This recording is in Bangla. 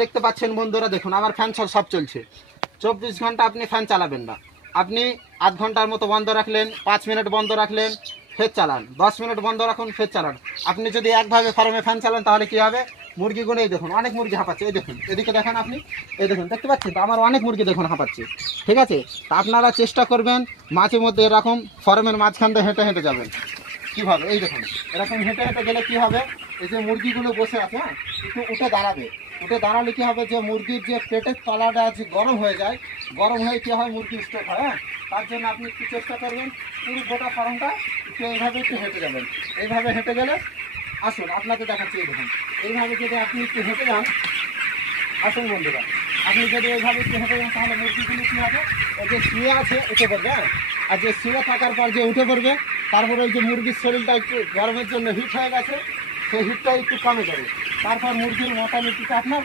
দেখতে পাচ্ছেন বন্ধুরা, দেখুন আমার ফ্যান সব চলছে। 24 ঘন্টা আপনি ফ্যান চালাবেন না, আপনি আধ ঘন্টার মতো বন্ধ রাখলেন, 5 মিনিট বন্ধ রাখলেন, ফের চালান, 10 মিনিট বন্ধ রাখুন, ফের চালান। আপনি যদি একভাবে ফার্মে ফ্যান চালান তাহলে কী হবে, মুরগিগুলো এই দেখুন অনেক মুরগি হাঁপাচ্ছে, এই দেখুন এদিকে দেখেন, আপনি এই দেখুন দেখতে পাচ্ছেন তো আমার অনেক মুরগি দেখুন হাঁপাচ্ছে। ঠিক আছে, তা আপনারা চেষ্টা করবেন মাঝে মধ্যে এরকম ফার্মের মাঝখান দিয়ে হেঁটে হেঁটে যাবেন। কীভাবে, এই দেখুন এরকম হেঁটে হেঁটে গেলে কী হবে, এই যে মুরগিগুলো বসে আছে, হ্যাঁ একটু উঠে দাঁড়াবে। উঠে দাঁড়ালে কী হবে, যে মুরগির যে পেটের তলাটা আছে গরম হয়ে যায়, গরম হয়ে কী হয় মুরগির স্ট্রোক হয়। হ্যাঁ, তার জন্য আপনি একটু চেষ্টা করবেন পুরো গোটা ফার্মটা একটু এইভাবে একটু হেঁটে যাবেন। এইভাবে হেঁটে গেলে, আসুন আপনাকে দেখাচ্ছি, এই দেখুন এইভাবে যদি আপনি একটু হেঁটে যান, আসুন বন্ধুরা, আপনি যদি এইভাবে একটু হেঁটে যান তাহলে মুরগিগুলো কী হবে, ওই যে শুয়ে আছে উঠে পড়বে। হ্যাঁ, আর যে শুয়ে থাকার পর যে উঠে পড়বে, তারপরে ওই যে মুরগির শরীরটা একটু গরমের জন্য হিট হয়ে গেছে, সেই হিটটা একটু কমে যাবে। তারপর মুরগির মোটামুটিটা আপনার